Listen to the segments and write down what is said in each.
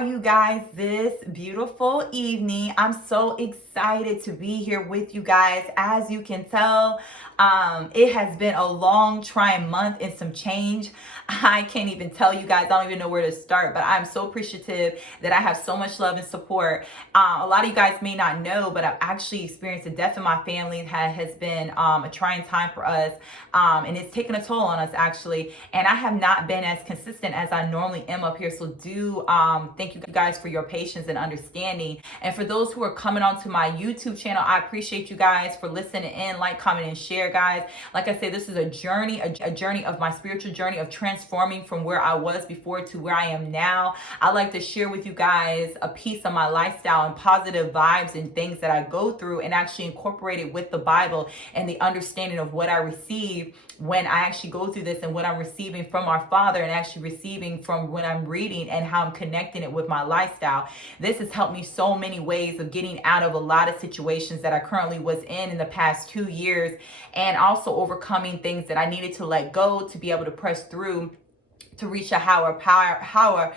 are you guys this beautiful evening? I'm so excited to be here with you guys. As you can tell, it has been a long, trying month and some change. I can't even tell you guys, I don't even know where to start, but I'm so appreciative that I have so much love and support. A lot of you guys may not know, but I've actually experienced a death in my family that has been a trying time for us, and it's taken a toll on us actually. And I have not been as consistent as I normally am up here, so do thank you guys for your patience and understanding. And for those who are coming onto my YouTube channel, I appreciate you guys for listening in, like, comment, and share, guys. Like I said, this is a journey, a journey of my spiritual journey of transforming from where I was before to where I am now. I like to share with you guys a piece of my lifestyle and positive vibes and things that I go through, and actually incorporate it with the Bible and the understanding of what I receive when I actually go through this, and what I'm receiving from our Father, and actually receiving from when I'm reading, and how I'm connecting it with my lifestyle. This has helped me so many ways of getting out of a lot of situations that I currently was in the past 2 years, and also overcoming things that I needed to let go to be able to press through to reach a higher power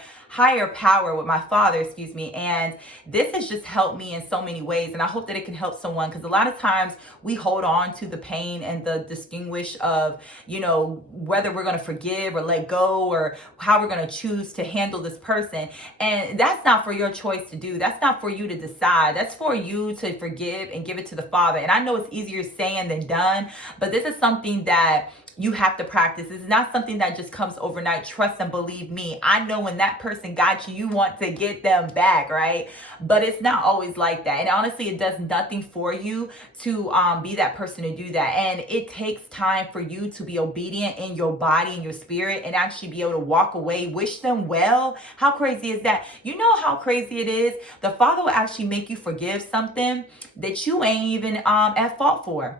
with my Father, excuse me. And this has just helped me in so many ways, and I hope that it can help someone, because a lot of times we hold on to the pain and the distinguish of, whether we're going to forgive or let go, or how we're going to choose to handle this person. And that's not for your choice to do. That's not for you to decide. That's for you to forgive and give it to the Father. And I know it's easier saying than done, but this is something that you have to practice. It's not something that just comes overnight. Trust and believe me. I know when that person got you, you want to get them back, right? But it's not always like that. And honestly, it does nothing for you to be that person to do that. And it takes time for you to be obedient in your body and your spirit, and actually be able to walk away, wish them well. How crazy is that? You know how crazy it is? The Father will actually make you forgive something that you ain't even at fault for.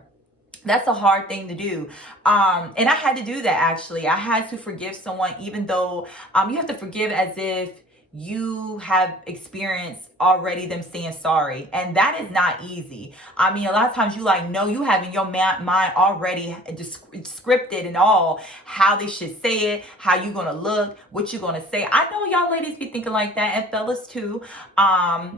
That's a hard thing to do. And I had to do that, actually. I had to forgive someone, even though you have to forgive as if you have experienced already them saying sorry. And that is not easy. I mean, a lot of times you know, you have in your mind already scripted and all how they should say it, how you gonna look, what you gonna say. I know y'all ladies be thinking like that, and fellas too,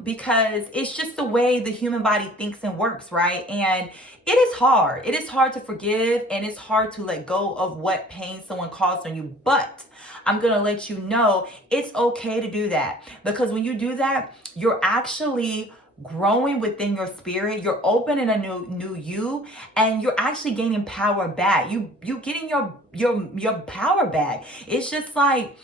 because it's just the way the human body thinks and works, right? And it is hard. It is hard to forgive, and it's hard to let go of what pain someone caused on you. But I'm going to let you know it's okay to do that, because when you do that, you're actually growing within your spirit. You're opening a new you, and you're actually gaining power back. You getting your power back. It's just like,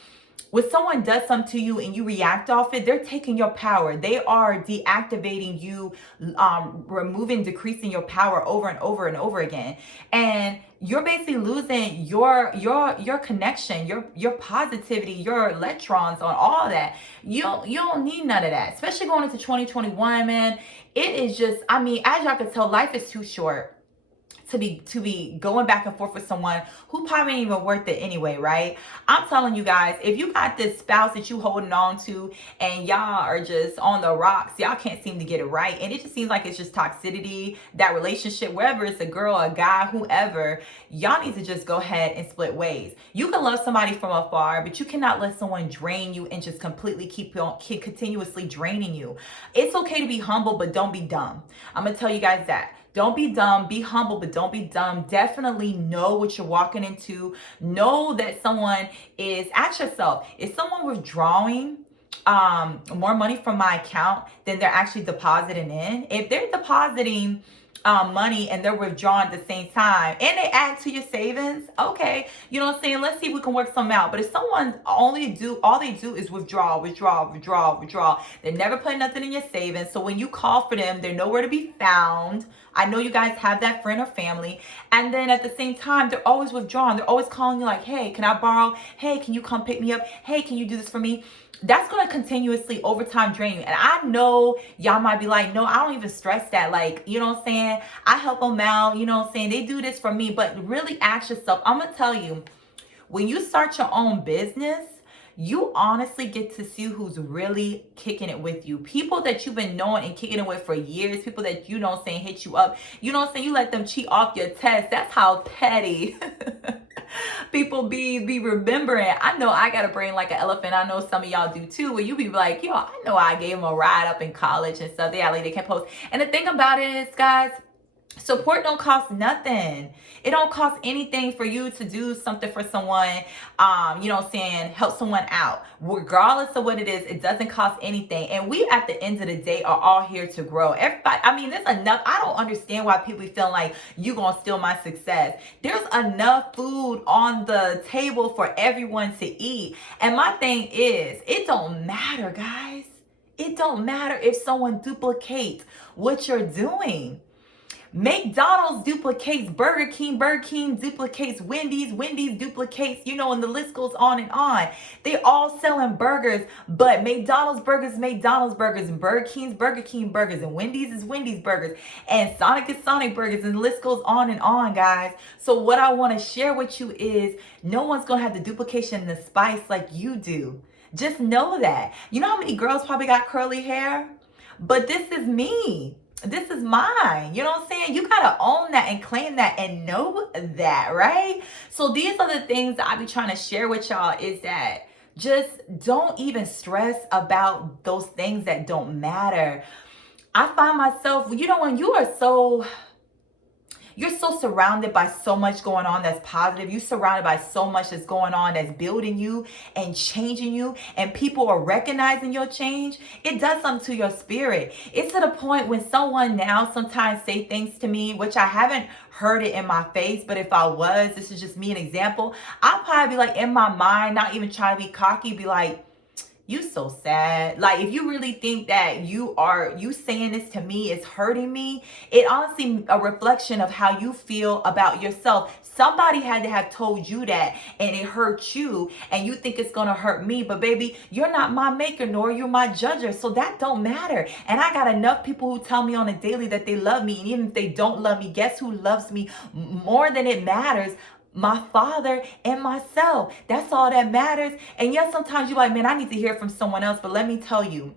when someone does something to you and you react off it, they're taking your power. They are deactivating you, removing, decreasing your power over and over and over again. And you're basically losing your connection, your positivity, your electrons on all that. You don't need none of that, especially going into 2021, man. It is just, I mean, as y'all can tell, life is too short to be going back and forth with someone who probably ain't even worth it anyway, right? I'm telling you guys, if you got this spouse that you holding on to, and y'all are just on the rocks, y'all can't seem to get it right, and it just seems like it's just toxicity, that relationship, whether it's a girl, a guy, whoever, y'all need to just go ahead and split ways. You can love somebody from afar, but you cannot let someone drain you and just completely keep continuously draining you. It's okay to be humble, but don't be dumb. I'm gonna tell you guys that. Don't be dumb. Be humble, but don't be dumb. Definitely know what you're walking into. Know that someone is, ask yourself, is someone withdrawing more money from my account than they're actually depositing in? If they're depositing money and they're withdrawing at the same time, and they add to your savings, okay, you know what I'm saying? Let's see if we can work something out. But if someone all they do is withdraw, they're never putting nothing in your savings. So when you call for them, they're nowhere to be found. I know you guys have that friend or family. And then at the same time, they're always withdrawing. They're always calling you like, hey, can I borrow? Hey, can you come pick me up? Hey, can you do this for me? That's going to continuously over time drain you. And I know y'all might be like, no, I don't even stress that. Like, you know what I'm saying? I help them out. You know what I'm saying? They do this for me. But really ask yourself, I'm going to tell you, when you start your own business, you honestly get to see who's really kicking it with you. People that you've been knowing and kicking it with for years, people that you know saying hit you up, you know saying you let them cheat off your test. That's how petty people be remembering. I know I got a brain like an elephant. I know some of y'all do too, where you be like, yo, I know I gave him a ride up in college and stuff. Yeah, like they can post. And the thing about it is, guys, support don't cost nothing. It don't cost anything for you to do something for someone, you know what I'm saying, help someone out. Regardless of what it is, it doesn't cost anything. And we, at the end of the day, are all here to grow. Everybody, I mean, there's enough. I don't understand why people feel like you gonna steal my success. There's enough food on the table for everyone to eat. And my thing is, it don't matter, guys. It don't matter if someone duplicates what you're doing. McDonald's duplicates Burger King, Burger King duplicates Wendy's, Wendy's duplicates, you know, and the list goes on and on. They all selling burgers, but McDonald's burgers, McDonald's burgers, and Burger King's Burger King burgers, and Wendy's is Wendy's burgers, and Sonic is Sonic burgers, and the list goes on, guys. So what I want to share with you is no one's going to have the duplication and the spice like you do. Just know that. You know how many girls probably got curly hair? But this is me. This is mine. You know what I'm saying? You got to own that and claim that and know that, right? So these are the things that I be trying to share with y'all, is that just don't even stress about those things that don't matter. I find myself, you know, when you're so surrounded by so much going on that's positive. You're surrounded by so much that's going on that's building you and changing you, and people are recognizing your change. It does something to your spirit. It's to the point when someone now sometimes say things to me, which I haven't heard it in my face, but if I was, this is just me an example, I'll probably be like, in my mind, not even trying to be cocky, be like, you so sad. Like, if you really think that you saying this to me is hurting me, it honestly a reflection of how you feel about yourself. Somebody had to have told you that, and it hurt you, and you think it's gonna hurt me. But baby, you're not my maker, nor you're my judger, so that don't matter. And I got enough people who tell me on a daily that they love me, and even if they don't love me, guess who loves me more than it matters? My Father and myself. That's all that matters. And yes, sometimes you're like, man, I need to hear from someone else. But let me tell you,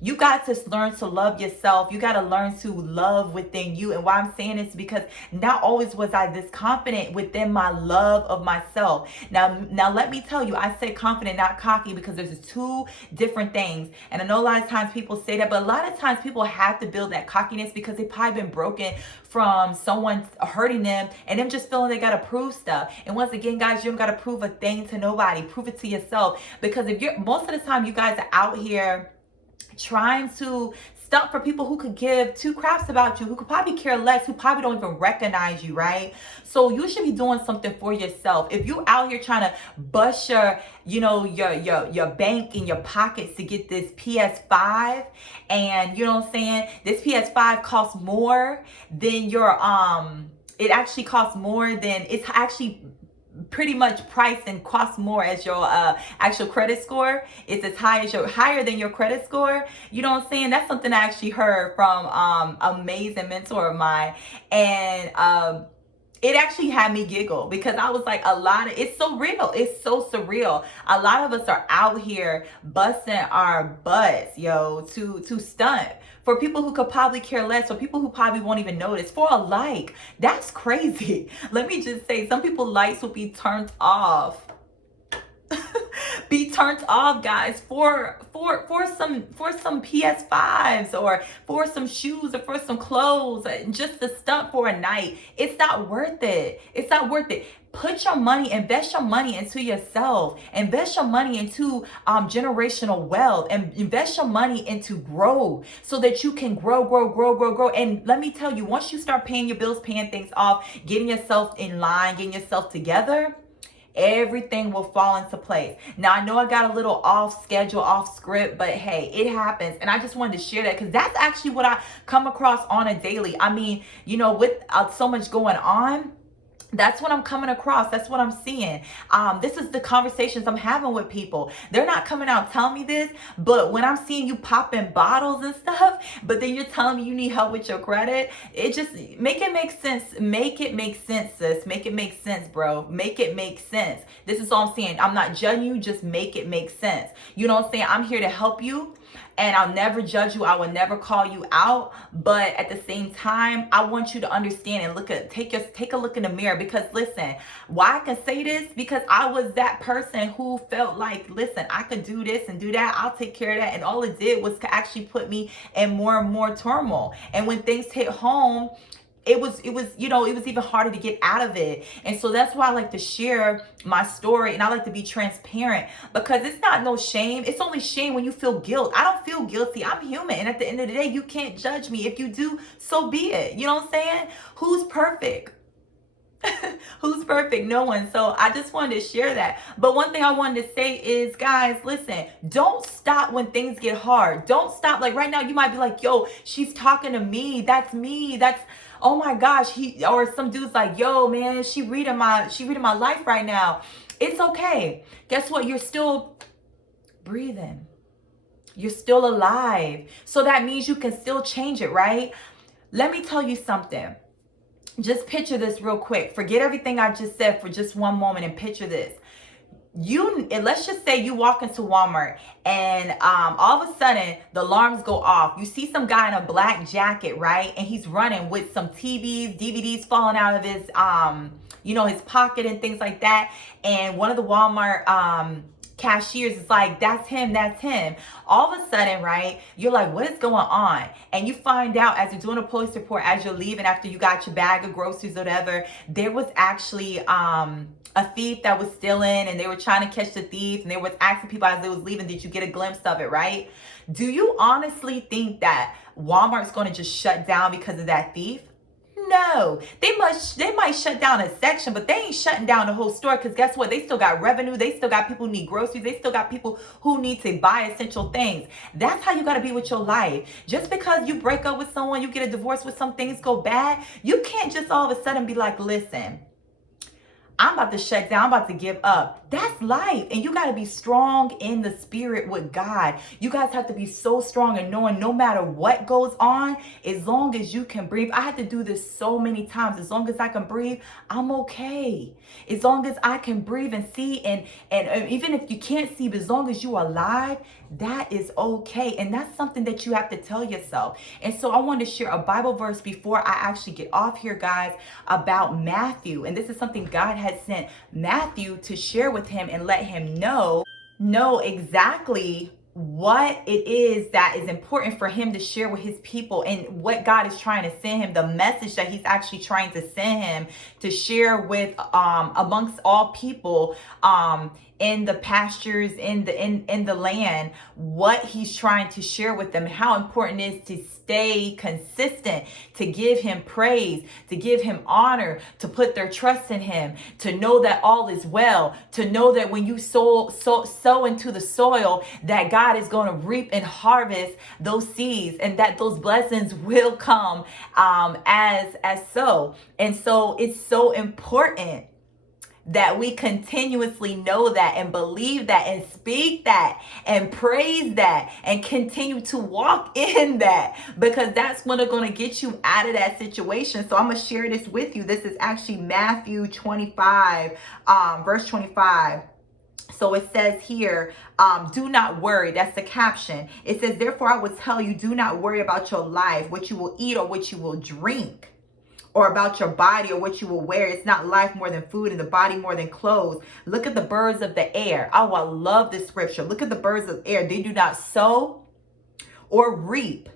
you got to learn to love yourself. You got to learn to love within you. And why I'm saying this is because not always was I this confident within my love of myself. Now let me tell you, I say confident, not cocky, because there's two different things. And I know a lot of times people say that, but a lot of times people have to build that cockiness because they've probably been broken from someone hurting them and them just feeling they got to prove stuff. And once again, guys, you don't got to prove a thing to nobody. Prove it to yourself. Because if you're, most of the time you guys are out here trying to stunt for people who could give two craps about you, who could probably care less, who probably don't even recognize you, right? So you should be doing something for yourself. If you out here trying to bust your, you know, your bank in your pockets to get this PS5, and you know what I'm saying, this PS5 costs more than your it actually costs more than, it's actually pretty much priced and costs more as your actual credit score. It's as high as higher than your credit score. You know what I'm saying? That's something I actually heard from amazing mentor of mine, and it actually had me giggle because I was like, it's so real. It's so surreal. A lot of us are out here busting our butts, yo, to stunt for people who could probably care less, or people who probably won't even notice, for a like. That's crazy. Let me just say, some people lights will be turned off. Be turned off, guys, for some PS5s, or for some shoes, or for some clothes, just to stunt for a night. It's not worth it. It's not worth it. Put your money, invest your money into yourself. Invest your money into generational wealth, and invest your money into growth so that you can grow. And let me tell you, once you start paying your bills, paying things off, getting yourself in line, getting yourself together, everything will fall into place. Now, I know I got a little off schedule, off script, but hey, it happens. And I just wanted to share that because that's actually what I come across on a daily. I mean, you know, with so much going on, That's what I'm coming across. That's what I'm seeing. This is the conversations I'm having with people. They're not coming out telling me this, but when I'm seeing you popping bottles and stuff, but then you're telling me you need help with your credit, it just make it make sense. Make it make sense, sis. Make it make sense, bro. Make it make sense. This is all I'm saying. I'm not judging you. Just make it make sense. You know what I'm saying? I'm here to help you. And I'll never judge you. I will never call you out. But at the same time, I want you to understand and take a look in the mirror. Because listen, why I can say this, because I was that person who felt like, listen, I could do this and do that. I'll take care of that. And all it did was to actually put me in more and more turmoil. And when things hit home, it was even harder to get out of it. And so that's why I like to share my story, and I like to be transparent, because it's not no shame. It's only shame when you feel guilt. I don't feel guilty. I'm human, and at the end of the day, you can't judge me. If you do, so be it. You know what I'm saying? Who's perfect? Who's perfect? No one. So I just wanted to share that. But one thing I wanted to say is, guys, listen, don't stop when things get hard. Don't stop. Like right now, you might be like, yo, she's talking to me. That's me. That's, oh my gosh. Or some dude's like, yo, man, she reading my life right now. It's okay. Guess what? You're still breathing. You're still alive. So that means you can still change it, right? Let me tell you something. Just picture this real quick. Forget everything I just said for just one moment and picture this. Let's just say you walk into Walmart and all of a sudden the alarms go off. You see some guy in a black jacket, right? And he's running with some TVs, DVDs falling out of his his pocket and things like that. And one of the Walmart cashiers is like, that's him. All of a sudden, right, you're like, what is going on? And you find out as you're doing a police report, as you're leaving after you got your bag of groceries or whatever, there was actually a thief that was stealing, and they were trying to catch the thief, and they was asking people as they was leaving, did you get a glimpse of it, right? Do you honestly think that Walmart's going to just shut down because of that thief? No, they might shut down a section, but they ain't shutting down the whole store, because guess what? They still got revenue. They still got people who need groceries. They still got people who need to buy essential things. That's how you got to be with your life. Just because you break up with someone, you get a divorce with some things go bad, you can't just all of a sudden be like, listen, I'm about to shut down. I'm about to give up. That's life. And you got to be strong in the spirit with God. You guys have to be so strong and knowing no matter what goes on, as long as you can breathe. I had to do this so many times. As long as I can breathe, I'm okay. As long as I can breathe and see, and even if you can't see, but as long as you are alive, that is okay. And that's something that you have to tell yourself. And so I wanted to share a Bible verse before I actually get off here, guys, about Matthew. And this is something God had sent Matthew to share with him and let him know exactly what it is that is important for him to share with his people, and what God is trying to send him, the message that he's actually trying to send him to share with amongst all people in the pastures, in the land, what he's trying to share with them, how important it is to stay consistent, to give him praise, to give him honor, to put their trust in him, to know that all is well, to know that when you sow into the soil, that God is going to reap and harvest those seeds, and that those blessings will come as so. And so it's so important that we continuously know that and believe that and speak that and praise that and continue to walk in that, because that's when they're going to get you out of that situation. So I'm going to share this with you. This is actually Matthew 25, verse 25. So it says here, do not worry. That's the caption. It says, therefore I will tell you, do not worry about your life, what you will eat or what you will drink, or about your body or what you will wear. It's not life more than food, and the body more than clothes. Look at the birds of the air. Oh, I love this scripture. Look at the birds of the air. They do not sow or reap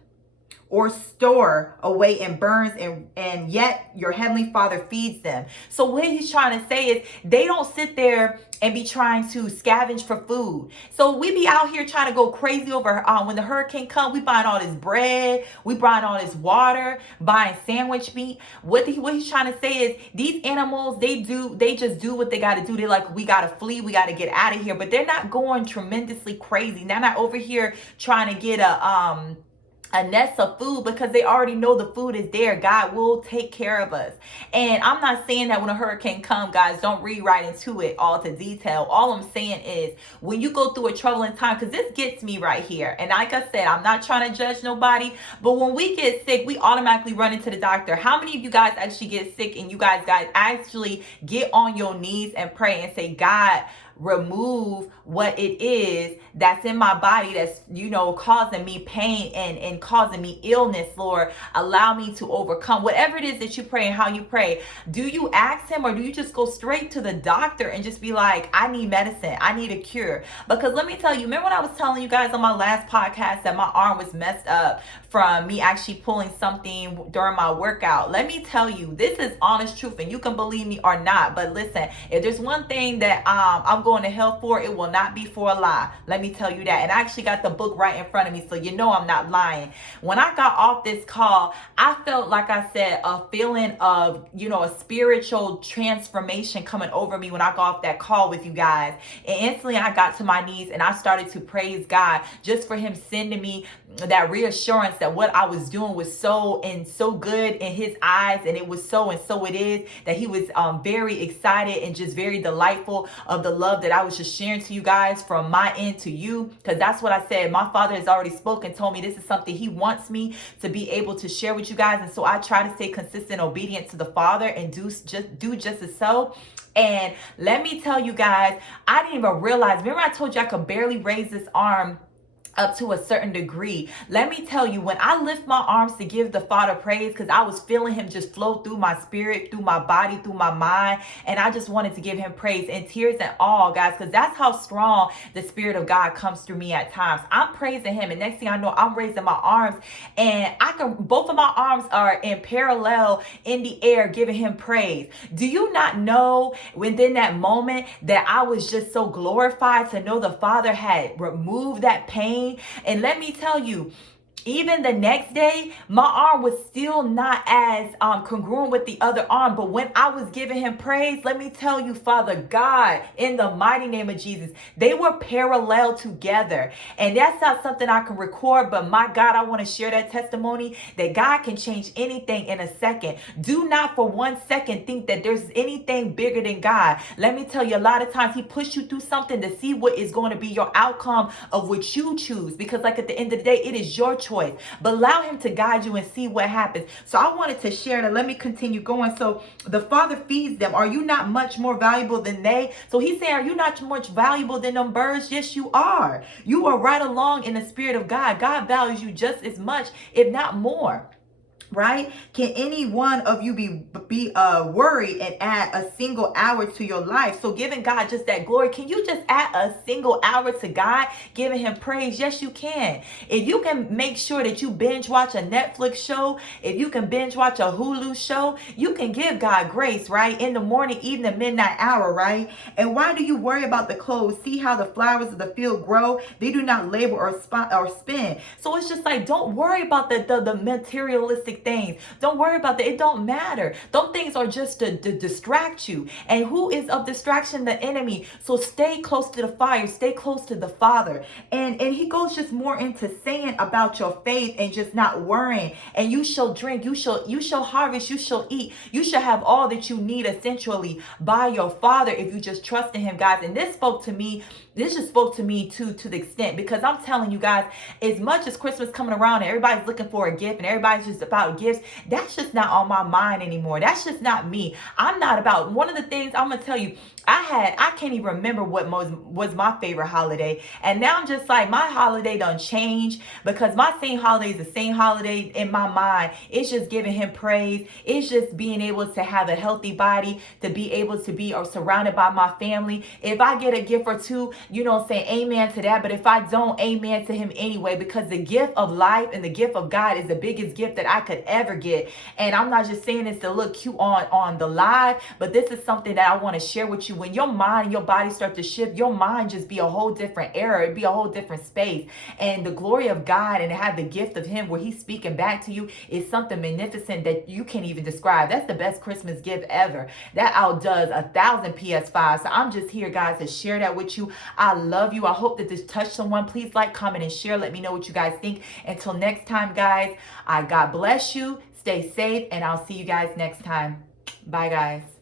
or store away in barns, and yet your heavenly Father feeds them. So what he's trying to say is, they don't sit there and be trying to scavenge for food. So we be out here trying to go crazy over when the hurricane come. We buying all this bread, we buying all this water, buying sandwich meat. What he's trying to say is, these animals, they just do what they got to do. They're like, we got to flee, we got to get out of here. But they're not going tremendously crazy. They're not over here trying to get a nest of food because they already know the food is there. God will take care of us. And I'm not saying that when a hurricane comes, guys, don't read right into it all to detail. All I'm saying is when you go through a troubling time, because this gets me right here. And like I said, I'm not trying to judge nobody, but when we get sick, we automatically run into the doctor. How many of you guys actually get sick and you guys actually get on your knees and pray and say, God, remove what it is that's in my body that's, causing me pain and causing me illness, Lord. Allow me to overcome whatever it is that you pray and how you pray. Do you ask him, or do you just go straight to the doctor and just be like, I need medicine, I need a cure? Because let me tell you, remember when I was telling you guys on my last podcast that my arm was messed up from me actually pulling something during my workout? Let me tell you, this is honest truth, and you can believe me or not, but listen, if there's one thing that I'm going to hell for, it will not be for a lie. Let me tell you that. And I actually got the book right in front of me, so I'm not lying. When I got off this call, I felt, like I said, a feeling of, a spiritual transformation coming over me when I got off that call with you guys. And instantly I got to my knees and I started to praise God just for him sending me that reassurance that what I was doing was so good in his eyes, and it was so, and so it is, that he was very excited and just very delightful of the love that I was just sharing to you guys from my end to you. Because that's what I said, my Father has already spoken, told me this is something he wants me to be able to share with you guys. And so I try to stay consistent, obedient to the Father, and do just as so. And let me tell you guys, I didn't even realize, remember I told you I could barely raise this arm up to a certain degree. Let me tell you, when I lift my arms to give the Father praise, because I was feeling him just flow through my spirit, through my body, through my mind, and I just wanted to give him praise in tears and all, guys, because that's how strong the Spirit of God comes through me at times. I'm praising him, and next thing I know, I'm raising my arms, and both of my arms are in parallel in the air, giving him praise. Do you not know within that moment that I was just so glorified to know the Father had removed that pain? And let me tell you, even the next day, my arm was still not as congruent with the other arm. But when I was giving him praise, let me tell you, Father God, in the mighty name of Jesus, they were parallel together. And that's not something I can record, but my God, I want to share that testimony that God can change anything in a second. Do not for 1 second think that there's anything bigger than God. Let me tell you, a lot of times he pushes you through something to see what is going to be your outcome of what you choose. Because like at the end of the day, it is your choice. But allow him to guide you and see what happens. So I wanted to share that. Let me continue going. So the Father feeds them. Are you not much more valuable than they? So he's saying, are you not much valuable than them birds? Yes, you are. You are right along in the Spirit of God. God values you just as much, if not more. Right? Can any one of you be worried and add a single hour to your life? So giving God just that glory, can you just add a single hour to God, giving him praise? Yes, you can. If you can make sure that you binge watch a Netflix show, if you can binge watch a Hulu show, you can give God grace, right? In the morning, evening, midnight hour, right? And why do you worry about the clothes? See how the flowers of the field grow? They do not labor or spin. So it's just like, don't worry about the materialistic things. Don't worry about that. It don't matter. Those things are just to distract you. And who is of distraction? The enemy. So stay close to the fire. Stay close to the Father. And he goes just more into saying about your faith and just not worrying. And you shall drink. You shall harvest. You shall eat. You shall have all that you need essentially by your Father if you just trust in him, guys. And this spoke to me. This just spoke to me too, to the extent, because I'm telling you guys, as much as Christmas coming around and everybody's looking for a gift and everybody's just about gifts, that's just not on my mind anymore. That's just not me. I'm not about, one of the things I'm going to tell you, I can't even remember what was my favorite holiday. And now I'm just like, my holiday done changed, because my same holiday is the same holiday in my mind. It's just giving him praise. It's just being able to have a healthy body, to be able to be surrounded by my family. If I get a gift or two, say amen to that. But if I don't, amen to him anyway, because the gift of life and the gift of God is the biggest gift that I could could ever get. And I'm not just saying this to look cute on the live, but this is something that I want to share with you. When your mind and your body start to shift, your mind just be a whole different era. It'd be a whole different space. And the glory of God and to have the gift of him where he's speaking back to you is something magnificent that you can't even describe. That's the best Christmas gift ever. That outdoes 1,000 PS5. So I'm just here, guys, to share that with you. I love you. I hope that this touched someone. Please like, comment, and share. Let me know what you guys think. Until next time, guys, God bless you. Stay safe, and I'll see you guys next time. Bye, guys.